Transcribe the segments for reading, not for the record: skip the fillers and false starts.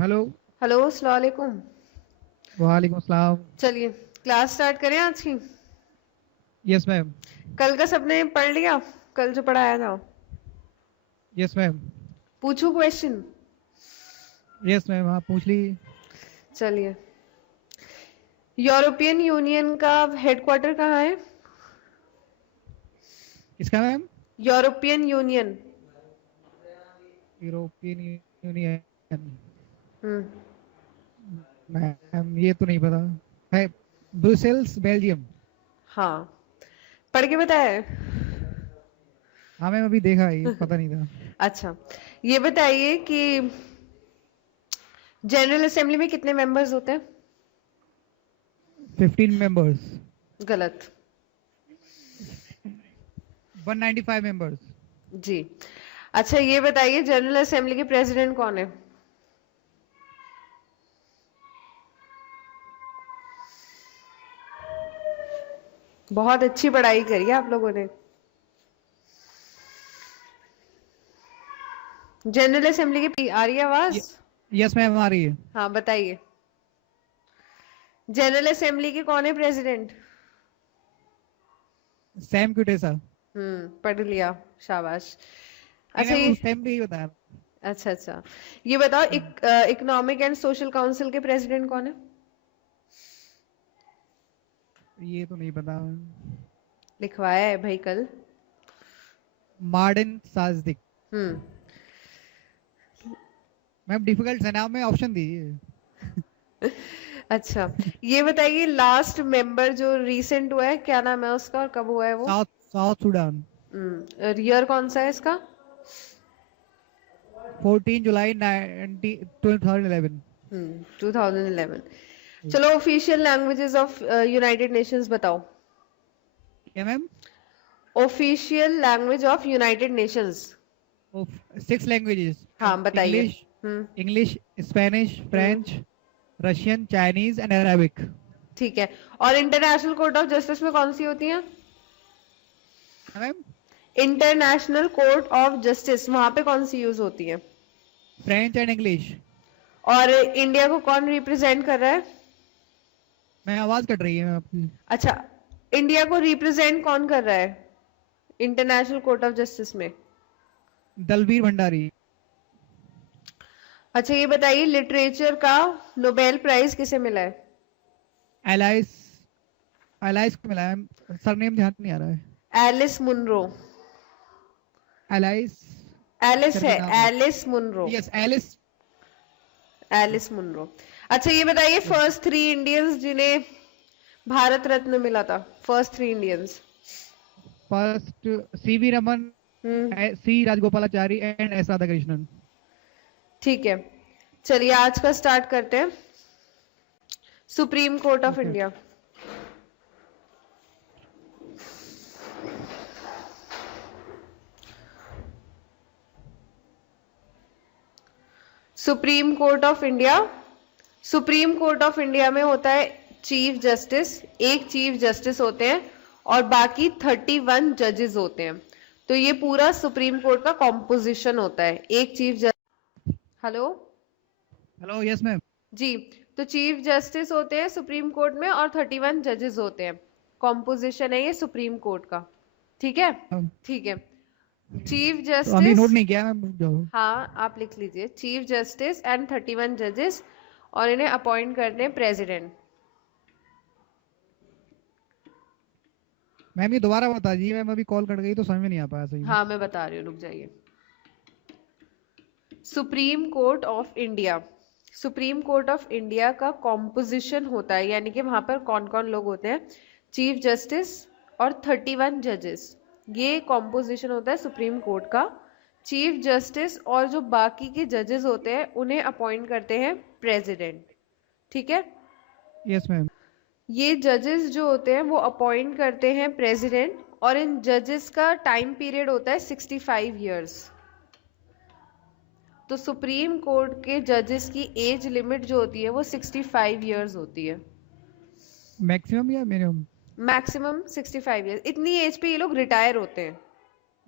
Hello. Hello, अस्सलाम वालेकुम। वालेकुम अस्सलाम। चलिए क्लास स्टार्ट करें आज की। Yes ma'am. कल का सबने पढ़ लिया? कल जो पढ़ाया था। Yes ma'am. पूछू क्वेश्चन? यस मैम, आप पूछ लीजिए। चलिए, यूरोपियन यूनियन का हेडक्वार्टर कहाँ है? किसका ma'am? European Union. European Union. हम्म। मैम ये तो नहीं पता है। Brussels, Belgium. हाँ, पढ़ के बताया है? हाँ मैम, अभी देखा, ये पता नहीं था। अच्छा, ये बताइए कि जनरल असेंबली में कितने मेंबर्स होते हैं? 15 मेंबर्स। गलत। 195 मेंबर्स। जी। अच्छा, ये बताइए जनरल असेंबली के प्रेसिडेंट कौन है? बहुत अच्छी पढ़ाई करी है आप लोगों ने। जनरल असेंबली की आ रही है आवाज? यस मैम, आ रही है। हाँ, बताइए। जनरल असेंबली के कौन है प्रेसिडेंट? सैम क्यूटेसा। पढ़ लिया। शाबाश। नहीं अच्छा मैम, ये उस टाइम पे ही बताया था। अच्छा अच्छा, ये बताओ इकोनॉमिक एंड सोशल काउंसिल के प्रेसिडेंट कौन है? ये तो नहीं पता। लिखवाया है भाई कल। मार्टिन साजदिक। हम्म। मैम डिफिकल्ट है नाम में, ऑप्शन दीजिए। अच्छा, ये बताइए लास्ट मेंबर जो रिसेंट हुआ है क्या नाम है उसका और कब हुआ है वो? South south Sudan. ईयर कौन सा है इसका? 14 जुलाई 2011। 2011। चलो, official languages of United Nations बताओ। क्या ma'am? Official language of United Nations. 6 languages. हाँ, बताइए। English. Hmm. English, Spanish, hmm. French, Russian, Chinese and Arabic. ठीक है। और इंटरनेशनल कोर्ट ऑफ जस्टिस में कौन सी होती है? Ma'am international court of justice वहां पे कौन सी यूज होती है? French and English. और इंडिया को कौन रिप्रेजेंट कर रहा है? मैं आवाज कट रही है मैम आपकी। अच्छा, इंडिया को रिप्रेजेंट कौन कर रहा है इंटरनेशनल कोर्ट ऑफ जस्टिस में? दलवीर भंडारी। अच्छा, ये बताइए लिटरेचर का नोबेल प्राइज किसे मिला है? एलाइस। एलाइस को मिला है, सरनेम ध्यान नहीं आ रहा है। Alice Munro. एलाइस एलिस है, करके नाम है। Alice Munro. Yes, Alice. Alice Munro. अच्छा, ये बताइए फर्स्ट 3 इंडियंस जिन्हें भारत रत्न मिला था। First 3 Indians. First CV Raman, hmm. C Rajagopalachari and S Radhakrishnan. ठीक है, चलिए आज का स्टार्ट करते हैं। Supreme Court of okay. India. Supreme Court of India. Supreme Court of India में होता है चीफ जस्टिस। एक चीफ जस्टिस होते हैं और बाकी 31 जजेस होते हैं। तो ये पूरा सुप्रीम कोर्ट का कॉम्पोजिशन होता है। एक chief justice. Hello. Hello, yes ma'am. जी। तो चीफ जस्टिस होते हैं सुप्रीम कोर्ट में और 31 जजेस होते हैं। कॉम्पोजिशन है ये सुप्रीम कोर्ट का। ठीक है। ठीक है। चीफ तो अभी जस्टिस। नोट नहीं किया मैम जो। हाँ, आप लिख लीजिए चीफ जस्टिस एंड 31 जजेस। और इन्हें अपॉइंट करते हैं प्रेसिडेंट। मैम ये दोबारा बता दीजिए मैम, अभी कॉल कट गई तो समझ में नहीं आ पाया सही। हाँ, मैं बता रही हूँ, रुक जाइए। Supreme Court of India. Supreme Court of India का कॉम्पोजिशन होता है, यानी कि वहां पर कौन कौन लोग होते हैं? चीफ जस्टिस और 31 जजेस। ये कॉम्पोजिशन होता है सुप्रीम कोर्ट का। चीफ जस्टिस और जो बाकी के जजेस होते हैं उन्हें अपॉइंट करते हैं प्रेसिडेंट। ठीक है। Yes ma'am. ये जजेस जो होते हैं वो अपॉइंट करते हैं प्रेसिडेंट। और इन जजेस का टाइम पीरियड होता है 65 ईयर्स। तो सुप्रीम कोर्ट के जजेस की एज लिमिट जो होती है वो 65 ईयर्स होती है। मैक्सिमम या मिनिमम? Maximum 65 years. इतनी एज पे ये लोग रिटायर होते हैं।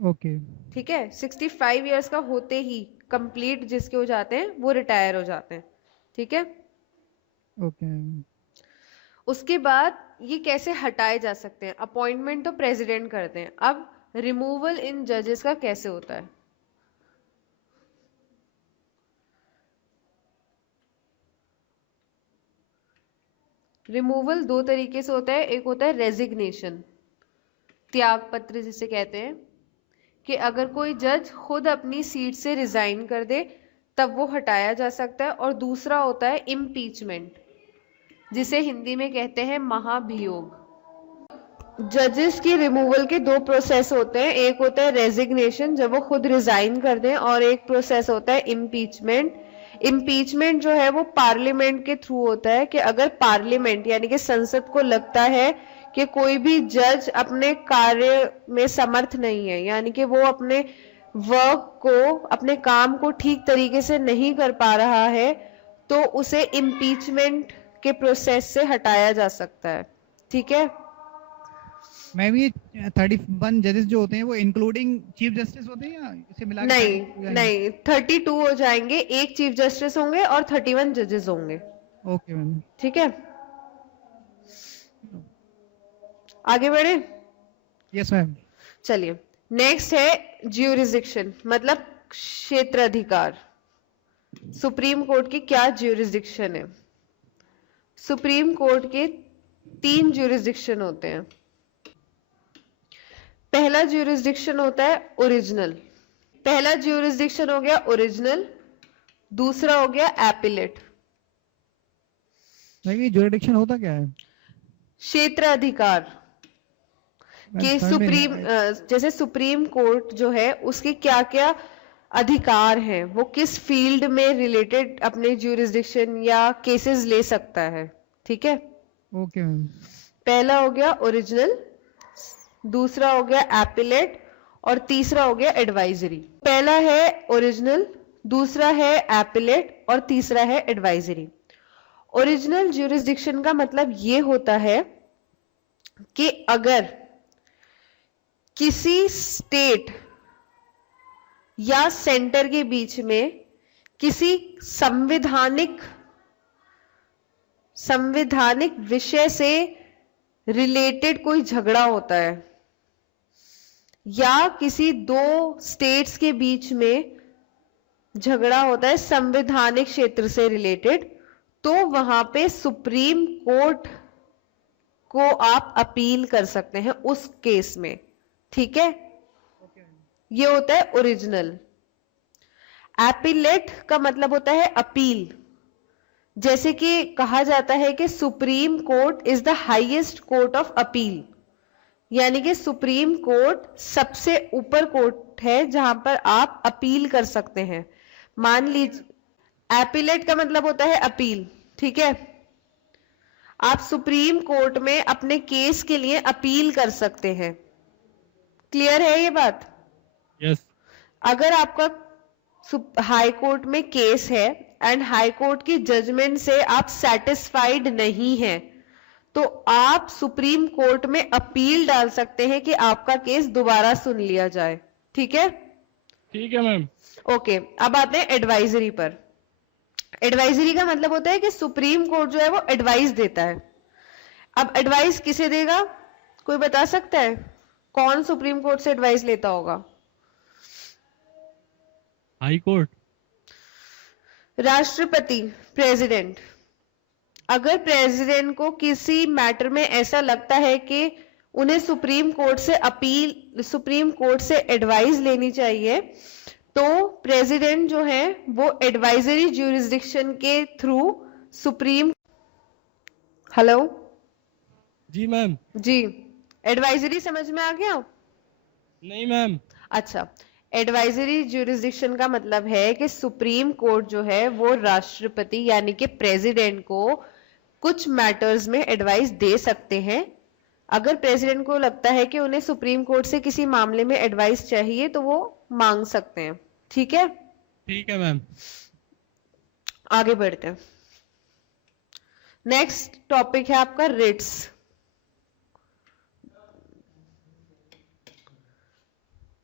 ओके। ठीक है, 65 ईयर्स का होते ही कंप्लीट जिसके हो जाते हैं वो रिटायर हो जाते हैं। ठीक है। Okay ma'am. उसके बाद ये कैसे हटाए जा सकते हैं? अपॉइंटमेंट तो प्रेसिडेंट करते हैं, अब रिमूवल इन जजेस का कैसे होता है? रिमूवल दो तरीके से होता है, एक होता है रेजिग्नेशन, त्याग पत्र जिसे कहते हैं, कि अगर कोई जज खुद अपनी सीट से रिजाइन कर दे तब वो हटाया जा सकता है, और दूसरा होता है इम्पीचमेंट, जिसे हिंदी में कहते हैं महाभियोग। जजेस की रिमूवल के दो प्रोसेस होते हैं, एक होता है रेजिग्नेशन जब वो खुद रिजाइन कर दें, और एक प्रोसेस होता है इम्पीचमेंट। इम्पीचमेंट जो है वो पार्लियामेंट के थ्रू होता है, कि अगर पार्लियामेंट यानी कि संसद को लगता है कि कोई भी जज अपने कार्य में समर्थ नहीं है, यानी कि वो अपने वर्क को, अपने काम को ठीक तरीके से नहीं कर पा रहा है, तो उसे इम्पीचमेंट के प्रोसेस से हटाया जा सकता है। ठीक है। मैम ये 31 जजेस जो होते हैं वो इंक्लूडिंग चीफ जस्टिस होते हैं या इसे मिला के नहीं सारे? नहीं, 32 हो जाएंगे, एक चीफ जस्टिस होंगे और 31 जजेस होंगे। Okay ma'am. ठीक है, आगे बढ़े। Yes ma'am. चलिए, नेक्स्ट है ज्यूरिसडिक्शन, मतलब क्षेत्राधिकार। सुप्रीम कोर्ट की क्या ज्यूरिसडिक्शन है? सुप्रीम कोर्ट के 3 ज्यूरिसडिक्शन होते हैं। पहला ज्यूरिसडिक्शन होता है ओरिजिनल। पहला ज्यूरिसडिक्शन हो गया ओरिजिनल, दूसरा हो गया एपिलेट। ये जुरिडिक्शन होता क्या है? क्षेत्राधिकार के सुप्रीम, जैसे सुप्रीम कोर्ट जो है उसके क्या क्या अधिकार हैं, वो किस फील्ड में रिलेटेड अपने ज्यूरिसडिक्शन या केसेस ले सकता है। ठीक है। Okay ma'am. पहला हो गया ओरिजिनल, दूसरा हो गया एपिलेट, और तीसरा हो गया एडवाइजरी। पहला है ओरिजिनल, दूसरा है एपिलेट, और तीसरा है एडवाइजरी। ओरिजिनल ज्यूरिसडिक्शन का मतलब ये होता है कि अगर किसी स्टेट या सेंटर के बीच में किसी संवैधानिक विषय से रिलेटेड कोई झगड़ा होता है, या किसी दो स्टेट्स के बीच में झगड़ा होता है संवैधानिक क्षेत्र से रिलेटेड, तो वहां पे सुप्रीम कोर्ट को आप अपील कर सकते हैं उस केस में। ठीक है, ये होता है ओरिजिनल। एपिलेट का मतलब होता है अपील, जैसे कि कहा जाता है कि supreme court is the highest court of appeal, यानी कि सुप्रीम कोर्ट सबसे ऊपर कोर्ट है जहां पर आप अपील कर सकते हैं। मान लीजिए, एपिलेट का मतलब होता है अपील। ठीक है, आप सुप्रीम कोर्ट में अपने केस के लिए अपील कर सकते हैं। क्लियर है ये बात? यस। अगर आपका हाई कोर्ट में केस है एंड हाई कोर्ट की जजमेंट से आप सेटिस्फाइड नहीं हैं, तो आप सुप्रीम कोर्ट में अपील डाल सकते हैं कि आपका केस दोबारा सुन लिया जाए। ठीक है? ठीक है मैम। ओके, अब आते हैं एडवाइजरी पर। एडवाइजरी का मतलब होता है कि सुप्रीम कोर्ट जो है वो एडवाइस देता है। अब एडवाइस किसे देगा, कोई बता सकता है? कौन सुप्रीम कोर्ट से एडवाइस लेता होगा? High court. राष्ट्रपति, प्रेसिडेंट। अगर प्रेसिडेंट को किसी मैटर में ऐसा लगता है कि उन्हें सुप्रीम कोर्ट से एडवाइस लेनी चाहिए, तो प्रेसिडेंट जो है वो एडवाइजरी ज्यूरिसडिक्शन के थ्रू सुप्रीम। हेलो जी मैम। जी, एडवाइजरी समझ में आ गया? नहीं मैम। अच्छा, एडवाइजरी ज्यूरिसडिक्शन का मतलब है कि सुप्रीम कोर्ट जो है वो राष्ट्रपति यानी कि प्रेसिडेंट को कुछ मैटर्स में एडवाइस दे सकते हैं। अगर प्रेसिडेंट को लगता है कि उन्हें सुप्रीम कोर्ट से किसी मामले में एडवाइस चाहिए तो वो मांग सकते हैं। ठीक है? ठीक है मैम। आगे बढ़ते हैं। नेक्स्ट टॉपिक है आपका रिट्स।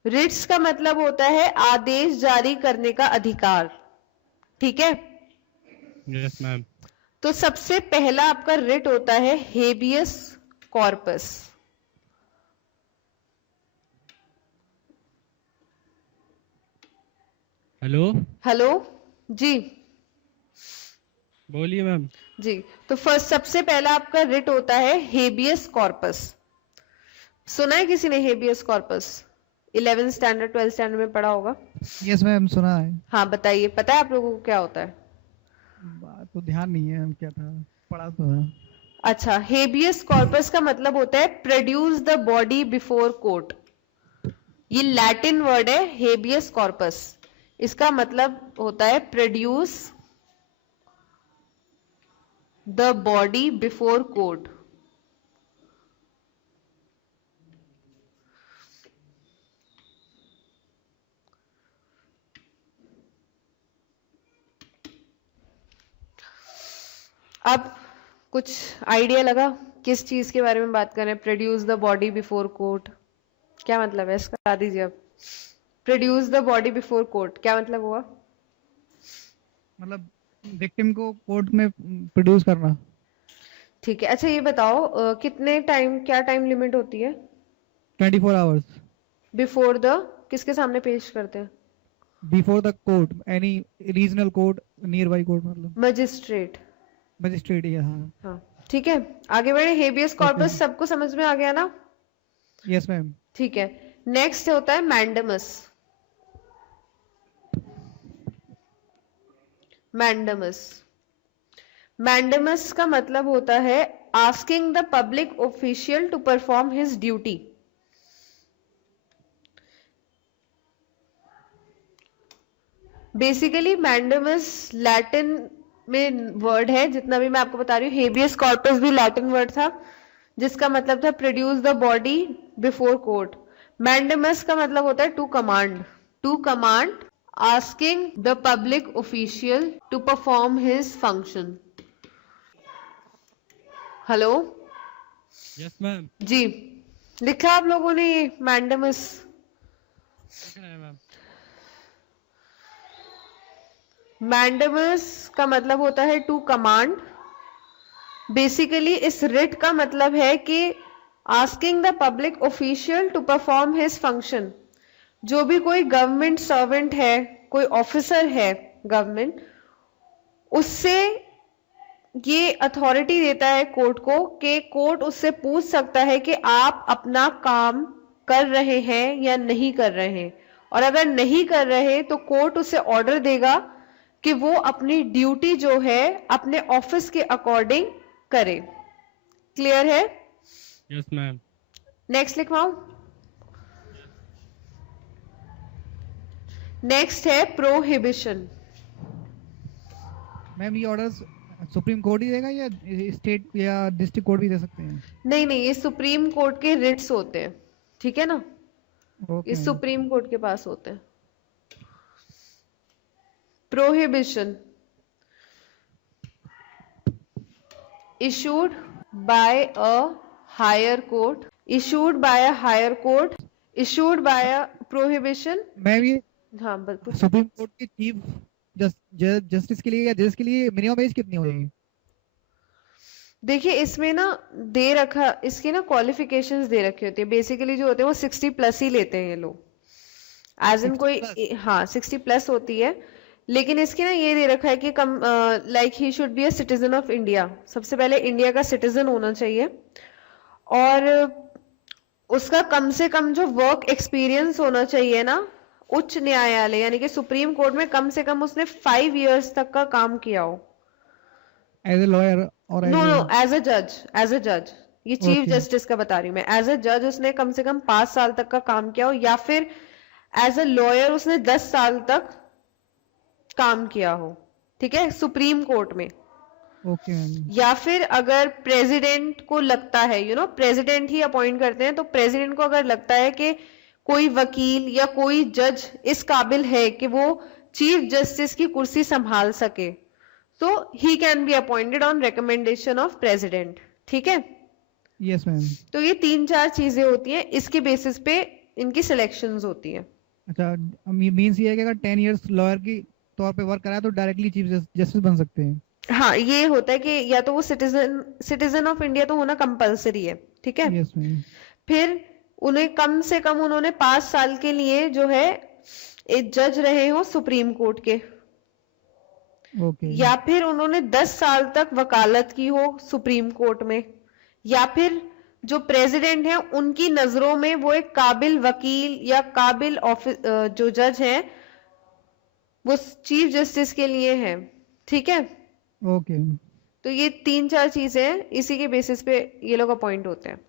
रिट्स का मतलब होता है आदेश जारी करने का अधिकार। ठीक है? Yes ma'am. तो सबसे पहला आपका रिट होता है हेबियस कॉर्पस। हेलो। हेलो जी। बोलिए मैम। जी, तो फर्स्ट सबसे पहला आपका रिट होता है हेबियस कॉर्पस। सुना है किसी ने habeas corpus? 11th standard 12th standard में पढ़ा होगा। यस मैम, सुना है। हाँ बताइए, पता है आप लोगों को क्या होता है? बात तो ध्यान नहीं है क्या था, पढ़ा तो है। अच्छा, हेबियस कॉर्पस का मतलब होता है produce the body before court. ये लैटिन वर्ड है हेबियस कॉर्पस। इसका मतलब होता है produce the body before court. अब कुछ आइडिया लगा किस चीज के बारे में बात कर रहे हैं? Produce the body before court क्या मतलब है इसका? बता दीजिए अब। Produce the body before court क्या मतलब हुआ? मतलब विक्टिम को कोर्ट में प्रोड्यूस करना। ठीक है, अच्छा ये बताओ कितने टाइम, क्या टाइम लिमिट होती है 24 आवर्स बिफोर द, किसके सामने पेश करते हैं? Before the court, any regional court, near by court, मतलब मजिस्ट्रेट। मजिस्ट्रेट। हाँ। हाँ ठीक है, आगे बढ़े। Habeas okay. कॉर्पस सबको समझ में आ गया ना? Yes ma'am. ठीक है, नेक्स्ट होता है मैंडमस। मैंडमस, मैंडमस का मतलब होता है asking the public official to perform his duty. Basically mandamus Latin में वर्ड है, जितना भी मैं आपको बता रही हूँ। हेबियस कॉर्पस भी लैटिन वर्ड था जिसका मतलब था produce the body before court. Mandamus का मतलब होता है to command, to command asking the public official to perform his function. Hello. Yes ma'am. जी, लिखा आप लोगों ने ये मैंडमस? मैम। मैंडमस का मतलब होता है टू कमांड। बेसिकली इस रिट का मतलब है कि asking the public official to perform his function. जो भी कोई गवर्नमेंट सर्वेंट है, कोई ऑफिसर है गवर्नमेंट, उससे ये अथॉरिटी देता है कोर्ट को कि कोर्ट उससे पूछ सकता है कि आप अपना काम कर रहे हैं या नहीं कर रहे हैं। और अगर नहीं कर रहे तो कोर्ट उसे ऑर्डर देगा कि वो अपनी ड्यूटी जो है अपने ऑफिस के अकॉर्डिंग करे। क्लियर है? Yes ma'am. नेक्स्ट लिखवाऊं? नेक्स्ट है प्रोहिबिशन। मैम ये ऑर्डर्स सुप्रीम कोर्ट ही देगा या स्टेट या डिस्ट्रिक्ट कोर्ट भी दे सकते हैं? नहीं नहीं, ये सुप्रीम कोर्ट के रिट्स होते हैं, ठीक है ना? ओके ये मैम। सुप्रीम कोर्ट के पास होते हैं। Prohibition issued by a higher court, issued by a higher court, issued by a prohibition। Ma'am ये हाँ बिल्कुल। सुप्रीम कोर्ट के चीफ जस्टिस के लिए या जज के लिए मिनिमम एज कितनी हो जाएगी? देखिए इसमें ना दे रखा, इसकी ना क्वालिफिकेशंस दे रखी होती है। बेसिकली जो होते हैं वो 60 प्लस ही लेते हैं ये लोग, एज इन 60 कोई प्लस? हाँ 60 प्लस होती है। लेकिन इसकी ना ये दे रखा है कि कम like he should be a citizen of India. सबसे पहले इंडिया का सिटीजन होना चाहिए, और उसका कम से कम जो वर्क एक्सपीरियंस होना चाहिए ना, उच्च न्यायालय यानी कि सुप्रीम कोर्ट में कम से कम उसने 5 इयर्स तक का काम किया हो। एज ए लॉयर और no as no, a? As a जज, एज अ जज। ये चीफ ओके। जस्टिस का बता रही हूँ मैं। एज अ जज उसने कम से कम 5 साल तक का काम किया हो, या फिर एज अ लॉयर उसने 10 साल तक काम किया हो, ठीक है, सुप्रीम कोर्ट में। Okay ma'am. या फिर अगर प्रेसिडेंट को लगता है, प्रेसिडेंट ही अपॉइंट करते हैं, तो प्रेसिडेंट को अगर लगता है कि कोई वकील या कोई जज इस काबिल है कि वो चीफ जस्टिस की कुर्सी संभाल सके, तो he can be appointed on recommendation of president. ठीक है, यस मैम। तो ये 3-4 चीजें होती हैं, इसके बेसिस पे इनकी सिलेक्शंस होती हैं। अच्छा, मीन्स ये है कि अगर 10 इयर्स लॉयर की तौर पे वर्क करा तो डायरेक्टली चीफ जस्टिस बन सकते हैं? हाँ, ये होता है कि या तो वो सिटीजन ऑफ इंडिया तो होना कंपलसरी है, ठीक है। Yes ma'am. फिर उन्हें कम से कम उन्होंने 5 साल के लिए जो है एक जज रहे हो सुप्रीम कोर्ट के, ओके। या फिर उन्होंने 10 साल तक वकालत की हो सुप्रीम कोर्ट में, या फिर जो प्रेसिडेंट है उनकी नजरों में वो एक काबिल वकील या काबिल ऑफिस जो जज है वो चीफ जस्टिस के लिए है, ठीक है। ओके। तो ये 3-4 चीजें हैं, इसी के बेसिस पे ये लोग अपॉइंट होते हैं।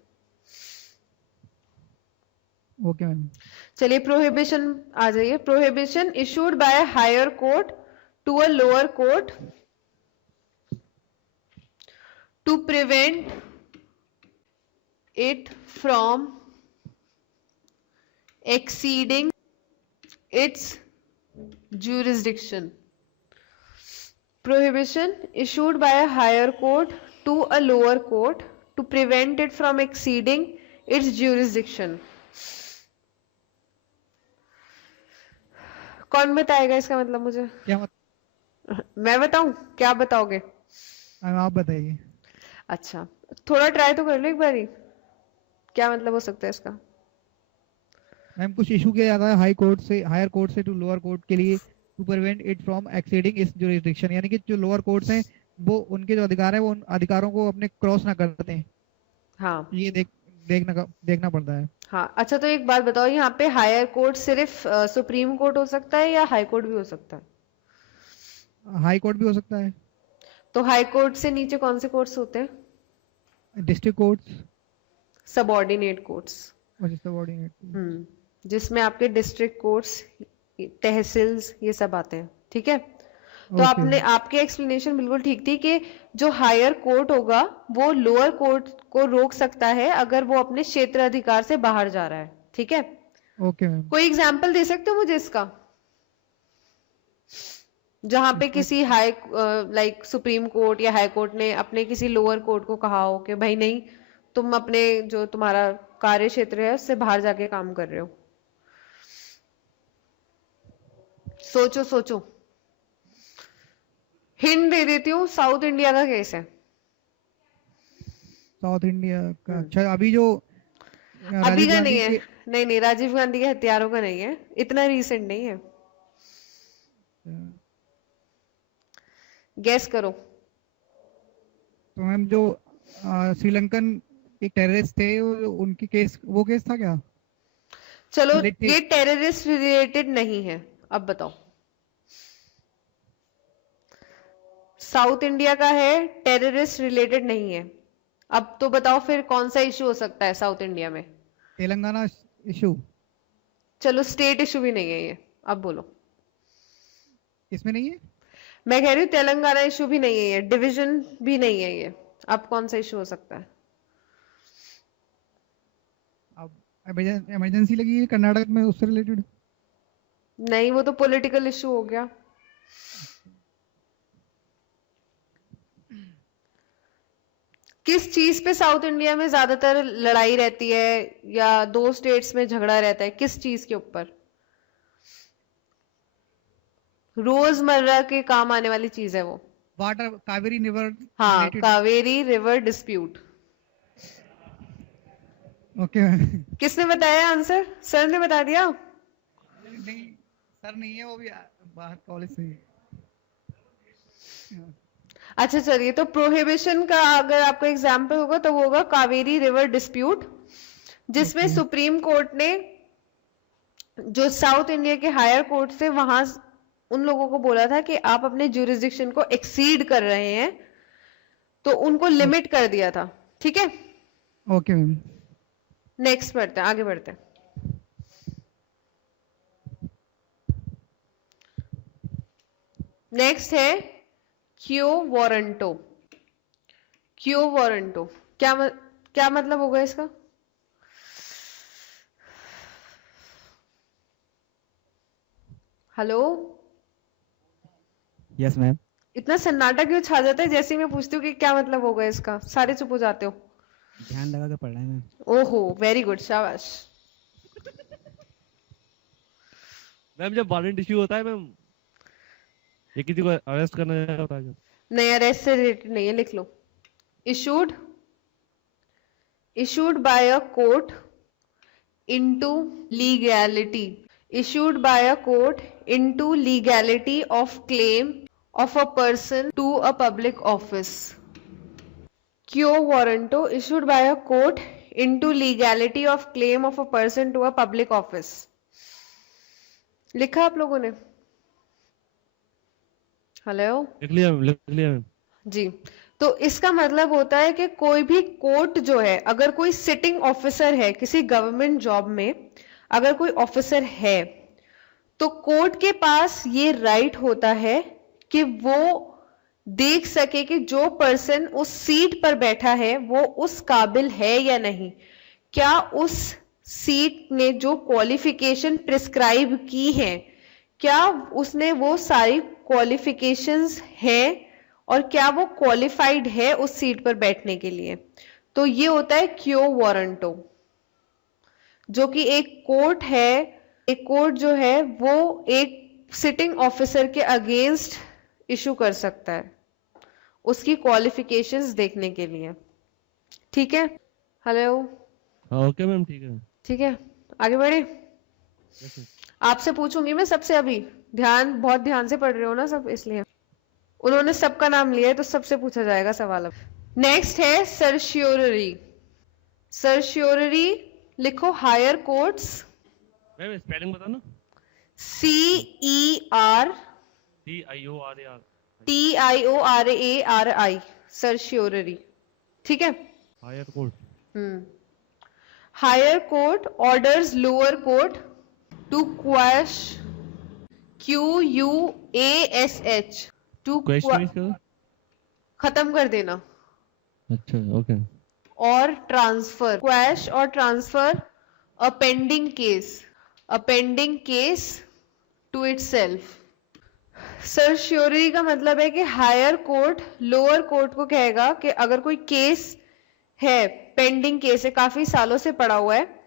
Okay ma'am. चलिए प्रोहिबिशन आ जाइए। Prohibition issued by higher court to a lower court to prevent it from exceeding its jurisdiction. Prohibition issued by a higher court to a lower court to prevent it from exceeding its jurisdiction. कौन बताएगा इसका मतलब मुझे? क्या मैं बताऊं? क्या बताओगे? आप बताइए। अच्छा, थोड़ा ट्राई तो कर लो एक बारी, क्या मतलब हो सकता है इसका? मैम कुछ इशू किया जाता है हाई कोर्ट से, हायर कोर्ट से टू लोअर कोर्ट के लिए, to prevent it from exceeding इस जुरिस्डिक्शन, यानी कि जो लोअर कोर्ट्स हैं वो उनके जो अधिकार है वो उन अधिकारों को अपने क्रॉस ना करते हैं। हाँ, ये देखना पड़ता है। हाँ। अच्छा, तो एक बात बताओ, यहाँ पे हायर कोर्ट सिर्फ सुप्रीम कोर्ट हो सकता है या हाई कोर्ट भी हो सकता है? हाई कोर्ट भी हो सकता है। तो हाई कोर्ट से नीचे कौन से कोर्ट्स होते हैं? District courts. Subordinate courts. Subordinate. जिसमें आपके डिस्ट्रिक्ट कोर्ट्स, तहसील्स, ये सब आते हैं, ठीक है। तो ओके। आपकी एक्सप्लेनेशन बिल्कुल ठीक थी कि जो हायर कोर्ट होगा वो लोअर कोर्ट को रोक सकता है अगर वो अपने क्षेत्र अधिकार से बाहर जा रहा है, ठीक है। Okay ma'am. कोई एग्जाम्पल दे सकते हो मुझे इसका, जहां पे किसी हाई लाइक सुप्रीम कोर्ट या हाई कोर्ट ने अपने किसी लोअर कोर्ट को कहा हो कि भाई नहीं, तुम अपने जो तुम्हारा कार्य क्षेत्र है उससे बाहर जाके काम कर रहे हो? सोचो सोचो। हिंट दे देती हूँ, साउथ इंडिया का केस है। साउथ इंडिया का? अच्छा, अभी जो अभी राजीव का नहीं गांधी है, के। नहीं नहीं, राजीव गांधी के हत्यारों का नहीं है, इतना रीसेंट नहीं है। गेस करो। तो मैम जो श्रीलंकन एक टेररिस्ट थे उनकी केस, वो केस था क्या? चलो, Related- ये टेररिस्ट रिलेटेड नहीं है। अब बताओ, साउथ इंडिया का है, टेररिस्ट रिलेटेड नहीं है। अब तो बताओ फिर कौन सा इशू हो सकता है साउथ इंडिया में? तेलंगाना इशू। चलो, स्टेट इशू भी नहीं है ये। अब बोलो। इसमें नहीं है। मैं कह रही हूँ तेलंगाना इशू भी नहीं है ये, डिवीजन भी नहीं है ये। अब कौन सा इशू हो सकता है? अब इमरजेंसी लगी है कर्नाटक में, उससे रिलेटेड। नहीं, वो तो पॉलिटिकल इशू हो गया। किस चीज पे साउथ इंडिया में ज्यादातर लड़ाई रहती है या दो स्टेट्स में झगड़ा रहता है? किस चीज के ऊपर? रोजमर्रा के काम आने वाली चीज है वो। वाटर, कावेरी रिवर हाँ, related. Kaveri river dispute. Okay. किसने बताया आंसर? सर ने बता दिया? नहीं सर, नहीं है, वो भी बाहर कॉलेज से ही। अच्छा, चलिए, तो प्रोहिबिशन का अगर आपको एग्जाम्पल होगा तो वो होगा कावेरी रिवर डिस्प्यूट, जिसमें Okay. सुप्रीम कोर्ट ने जो साउथ इंडिया के हायर कोर्ट से वहां उन लोगों को बोला था कि आप अपने ज्यूरिसडिक्शन को एक्सीड कर रहे हैं, तो उनको लिमिट कर दिया था, ठीक है। Okay ma'am. नेक्स्ट बढ़ते हैं, आगे बढ़ते हैं। नेक्स्ट है क्यो वारंटो। क्यो वारंटो क्या मतलब होगा इसका? हेलो? Yes ma'am. इतना सन्नाटा क्यों छा जाता है जैसे ही मैं पूछती हूँ कि क्या मतलब होगा इसका, सारे चुप हो जाते हो? ध्यान लगा के पढ़ रहे हैं मैम। ओहो, वेरी गुड, शाबाश। मैम जब वारंट इश्यू होता है मैम, ये किसी को अरेस्ट करना होता है जब। नहीं, अरेस्ट से रिलेटेड नहीं है, लिख लो। Issued by a court into legality, issued by a court into legality of claim of a person to a public office. Quo warranto, issued by a court into legality of claim of a person to a public office. लिखा आप लोगों ने? Hello, लिख लिया ma'am. जी। तो इसका मतलब होता है कि कोई भी कोर्ट जो है, अगर कोई सिटिंग ऑफिसर है किसी गवर्नमेंट जॉब में, अगर कोई ऑफिसर है, तो कोर्ट के पास ये राइट होता है कि वो देख सके कि जो पर्सन उस सीट पर बैठा है वो उस काबिल है या नहीं, क्या उस सीट ने जो क्वालिफिकेशन प्रिस्क्राइब की है, क्या उसने वो सारी क्वालिफिकेशंस हैं और क्या वो क्वालिफाइड है उस सीट पर बैठने के लिए। तो ये होता है क्यो वारंटो, जो कि एक कोर्ट है, एक कोर्ट जो है वो एक सिटिंग ऑफिसर के अगेंस्ट इशू कर सकता है उसकी क्वालिफिकेशंस देखने के लिए। ठीक है? हेलो, ओके मैम, ठीक है। ठीक है, आगे बढ़े। आपसे पूछूंगी मैं सबसे, अभी बहुत ध्यान से पढ़ रहे हो ना सब, इसलिए उन्होंने सबका नाम लिया है तो सबसे पूछा जाएगा सवाल। अब नेक्स्ट है सर्शियोररी। सर्शियोररी लिखो, हायर कोर्ट्स। मैम स्पेलिंग बता ना। CERTIORARI, सर्शियोररी। ठीक है? Higher court. Higher court orders lower court to quash, QUASH, to खत्म कर देना। अच्छा, ओके। और ट्रांसफर, क्वैश और transfer a pending case to itself. सर्शियोररी का मतलब है कि हायर कोर्ट लोअर कोर्ट को कहेगा कि अगर कोई केस है, पेंडिंग केस है, काफी सालों से पड़ा हुआ है,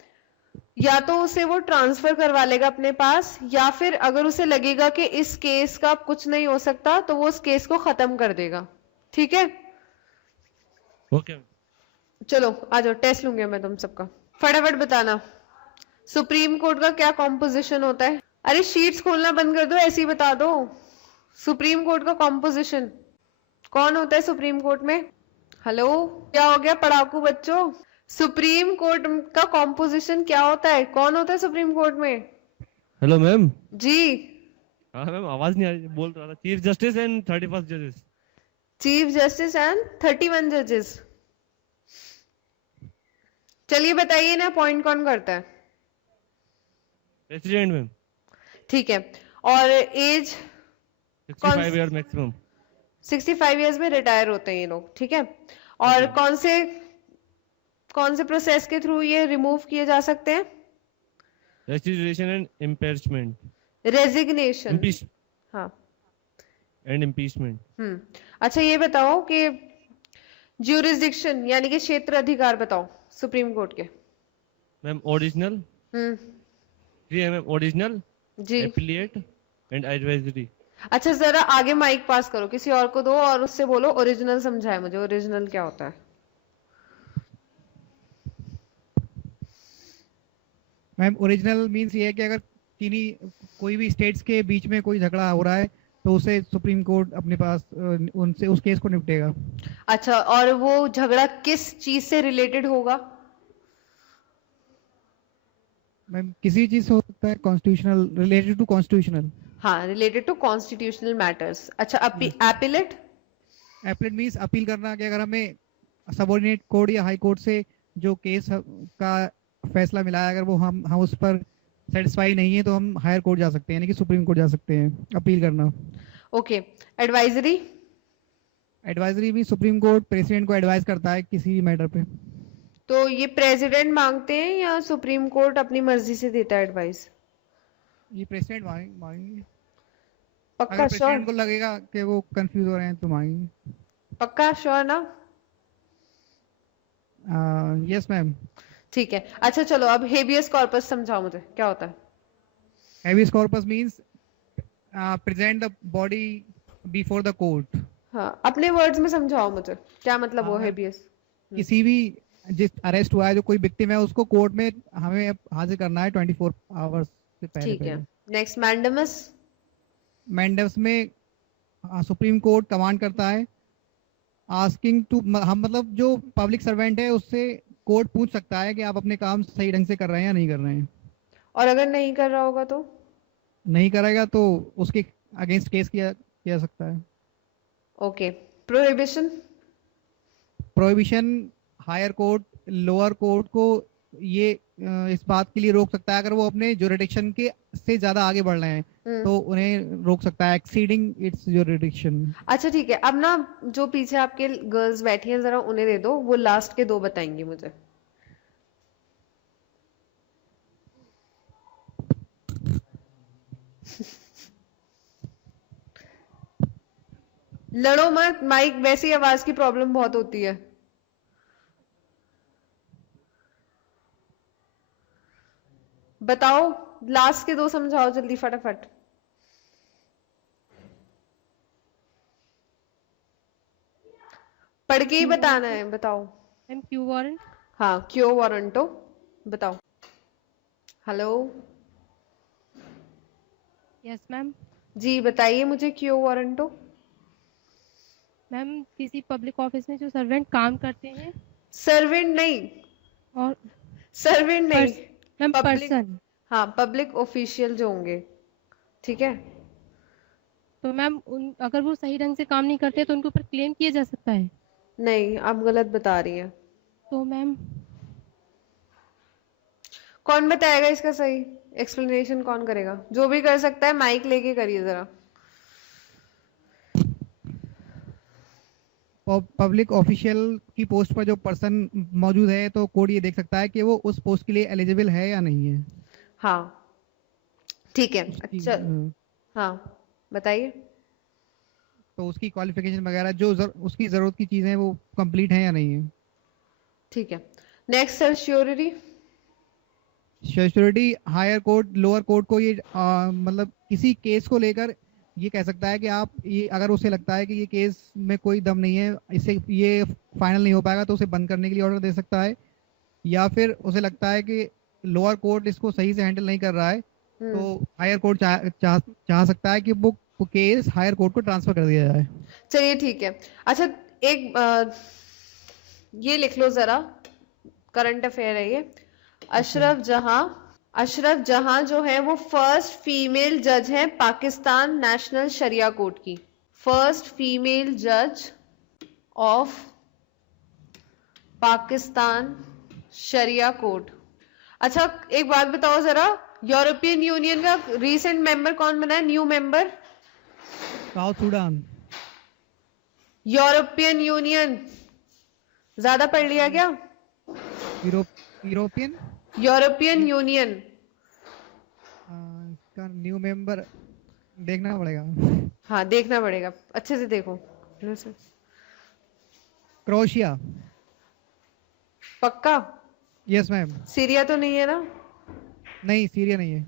या तो उसे वो ट्रांसफर करवा लेगा अपने पास, या फिर अगर उसे लगेगा कि इस केस का कुछ नहीं हो सकता तो वो उस केस को खत्म कर देगा। ठीक है? ओके। चलो आ जाओ, टेस्ट लूंगी मैं तुम सबका। फटाफट बताना सुप्रीम कोर्ट का क्या कॉम्पोजिशन होता है। अरे शीट्स खोलना बंद कर दो, ऐसे ही बता दो। सुप्रीम कोर्ट का कॉम्पोजिशन कौन होता है सुप्रीम कोर्ट में? हेलो, क्या हो गया पढ़ाकू बच्चों? सुप्रीम कोर्ट का कॉम्पोजिशन क्या होता है? कौन होता है सुप्रीम कोर्ट में? Hello ma'am. जी। हाँ मैम, आवाज नहीं आ रही, बोल रहा था। चीफ जस्टिस एंड 31 जजेस। चीफ जस्टिस एंड 31 जजेस। चलिए बताइए ना, पॉइंट कौन करता है? President ma'am. ठीक है। और एज 65 ईयर मैक्सिमम। 65 इयर्स में रिटायर होते हैं ये लोग। ठीक है? और कौन से प्रोसेस के थ्रू ये रिमूव किए जा सकते हैं? Resignation and impeachment. रेजिग्नेशन, हाँ, एंड इम्पीचमेंट। अच्छा ये बताओ कि ज्यूरिसडिक्शन यानी कि क्षेत्र अधिकार बताओ सुप्रीम कोर्ट के। Ma'am original. जी मैम, ओरिजिनल, जी, एपिलिएट एंड एडवाइजरी। अच्छा जरा आगे माइक पास करो, किसी और को दो और उससे बोलो ओरिजिनल समझाए मुझे, ओरिजिनल क्या होता है। मैम ओरिजिनल मींस ये है कि अगर कोई भी स्टेट्स के बीच में कोई झगड़ा हो रहा है तो उसे सुप्रीम कोर्ट अपने पास उनसे उस केस को निपटेगा। अच्छा, और वो झगड़ा किस चीज से रिलेटेड होगा? मैम किसी चीज से हो सकता है, कॉन्स्टिट्यूशनल, रिलेटेड टू कॉन्स्टिट्यूशनल। हाँ, रिलेटेड टू कॉन्स्टिट्यूशनल मैटर्स। अच्छा, एपिलेट? एपिलेट मींस अपील करना, कि अगर हमें सबऑर्डिनेट कोर्ट या हाई कोर्ट से जो केस का फैसला मिला है, अगर वो हम उस पर सेटिस्फाई नहीं है तो हम हायर कोर्ट जा सकते हैं, यानी कि सुप्रीम कोर्ट जा सकते हैं अपील करना। ओके। एडवाइजरी? एडवाइजरी भी सुप्रीम कोर्ट प्रेसिडेंट को एडवाइस करता है किसी भी मैटर पे। तो ये प्रेसिडेंट मांगते हैं या सुप्रीम कोर्ट अपनी मर्जी से देता है एडवाइस? ये प्रेसिडेंट मांगेंगे। पक्का अगर श्योर? प्रेसिडेंट को लगेगा कि वो कंफ्यूज हो रहे हैं तो मांगेंगे। पक्का श्योर ना? Yes ma'am. ठीक है। अच्छा चलो, अब हेबियस कॉर्पस समझाओ मुझे, क्या होता है? Habeas corpus means present the body before the court. हाँ, अपने वर्ड्स में समझाओ मुझे, क्या मतलब वो हाँ, हेबियस? किसी भी जिस अरेस्ट हुआ है, जो कोई विक्टिम है, उसको कोर्ट में हमें हाजिर करना है 24 आवर्स से पहले ठीक है। पहले। Next, mandamus. मैंडेव्स में सुप्रीम कोर्ट कमांड करता है आस्किंग टू, हम मतलब जो पब्लिक सर्वेंट है उससे कोर्ट पूछ सकता है कि आप अपने काम सही ढंग से कर रहे हैं या नहीं कर रहे हैं। और अगर नहीं कर रहा होगा तो? नहीं करेगा तो उसके अगेंस्ट केस किया किया सकता है। Okay. Prohibition. Prohibition, higher court lower court को ये इस बात के लिए रोक सकता है, अगर वो अपने जुरिडिक्शन के से ज्यादा आगे बढ़ रहे हैं तो उन्हें रोक सकता है, एक्सीडिंग इट्स जुरिडिक्शन। अच्छा ठीक है, अब ना जो पीछे आपके गर्ल्स बैठी हैं जरा उन्हें दे दो, वो लास्ट के दो बताएंगी मुझे। लड़ो मत, माइक वैसी आवाज की प्रॉब्लम बहुत होती है। बताओ, लास्ट के दो समझाओ जल्दी फटाफट। पढ़ के ही बताना है, बताओ। Ma'am Q warrant. हाँ, क्यो वारंटो, बताओ। Hello yes ma'am. जी, बताइए मुझे क्यो वारंटो। मैम किसी पब्लिक ऑफिस में जो सर्वेंट काम करते हैं सर्वेंट नहीं, और सर्वेंट नहीं, मैम पब्लिक, पर्सन, हाँ पब्लिक ऑफिशियल जो होंगे, ठीक है। तो मैम उन अगर वो सही ढंग से काम नहीं करते तो उनके ऊपर क्लेम किया जा सकता है। नहीं, आप गलत बता रही हैं। तो मैम कौन बताएगा इसका सही एक्सप्लेनेशन, कौन करेगा? जो भी कर सकता है माइक लेके करिए जरा। पब्लिक ऑफिशियल की पोस्ट पर जो पर्सन मौजूद है तो कोर्ट ये देख सकता है कि वो उस पोस्ट के लिए एलिजिबल है या नहीं है। हाँ ठीक है, उसकी अच्छा। हाँ बताइए। तो उसकी क्वालिफिकेशन वगैरह जो उसकी जरूरत की चीजें वो कंप्लीट है या नहीं है। ठीक है, next sir, surety. Surety, higher court lower court को ये मतलब किसी केस को लेकर ये कह सकता है कि आप ये, अगर उसे लगता है कि ये केस में कोई दम नहीं है, इससे ये फाइनल नहीं हो पाएगा, तो उसे बंद करने के लिए ऑर्डर दे सकता है। या फिर उसे लगता है कि लोअर कोर्ट इसको सही से हैंडल नहीं कर रहा है तो हायर कोर्ट चाह सकता है कि वो केस हायर कोर्ट को ट्रांसफर कर दिया जाए। चलिए ठीक है। अच्छा, एक ये लिख लो जरा, करंट अफेयर है ये। अशरफ जहां जो है वो फर्स्ट फीमेल जज है पाकिस्तान नेशनल शरिया कोर्ट की। फर्स्ट फीमेल जज ऑफ पाकिस्तान शरिया कोर्ट। अच्छा एक बात बताओ जरा, यूरोपियन यूनियन का रीसेंट मेंबर कौन बना है, new member? South Sudan. European union, ज्यादा पढ़ लिया क्या? European European union. इसका न्यू मेंबर देखना पड़ेगा। हाँ देखना पड़ेगा, अच्छे से देखो। क्रोएशिया। पक्का? Yes ma'am. सीरिया तो नहीं है ना? नहीं, सीरिया नहीं है।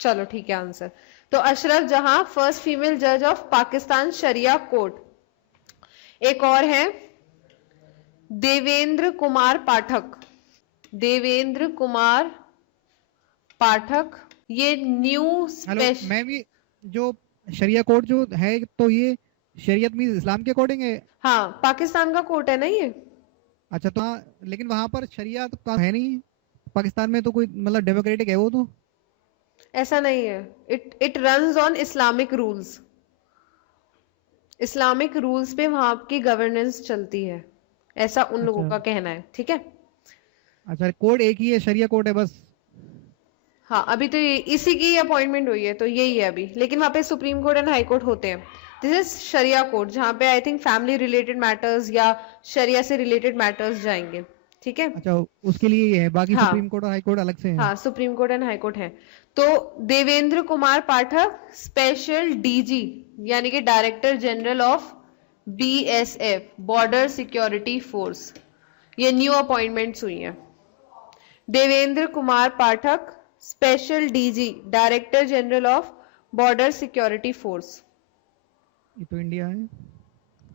चलो ठीक है आंसर। तो अशरफ जहां फर्स्ट फीमेल जज ऑफ पाकिस्तान शरिया कोर्ट। एक और है देवेंद्र कुमार पाठक। देवेंद्र कुमार पाठक, ये न्यू हेलो मैम, ये जो शरिया कोर्ट जो है तो ये शरीयत मीन इस्लाम के अकॉर्डिंग है। हाँ पाकिस्तान का कोर्ट है ना ये। अच्छा, तो हाँ, लेकिन वहां पर शरिया तो है नहीं, पाकिस्तान में तो कोई मतलब डेमोक्रेटिक है वो तो। ऐसा नहीं है, it runs on Islamic rules. Islamic rules पे वहां की गवर्नेंस चलती है, ऐसा उन लोगों अच्छा का कहना है, ठीक है। अच्छा, कोर्ट एक ही है, शरिया कोर्ट है बस। हाँ अभी तो इसी की अपॉइंटमेंट हुई है तो यही है अभी, लेकिन वहां पे supreme court and high court होते हैं। दिस इज शरिया कोर्ट, जहां पे I think family related matters या शरिया से रिलेटेड मैटर्स जाएंगे, ठीक है। अच्छा, उसके लिए ये है, बाकी हाँ सुप्रीम कोर्ट और हाई कोर्ट अलग से है। हाँ, supreme court and high court है। तो देवेंद्र कुमार पाठक स्पेशल डीजी, यानी कि director general of BSF, border security force, ये न्यू अपॉइंटमेंट्स हुई हैं। Devendra Kumar Pathak special DG, director general of border security force. ये तो इंडिया है।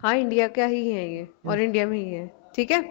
हाँ इंडिया का ही है ये और इंडिया में ही है, ठीक है।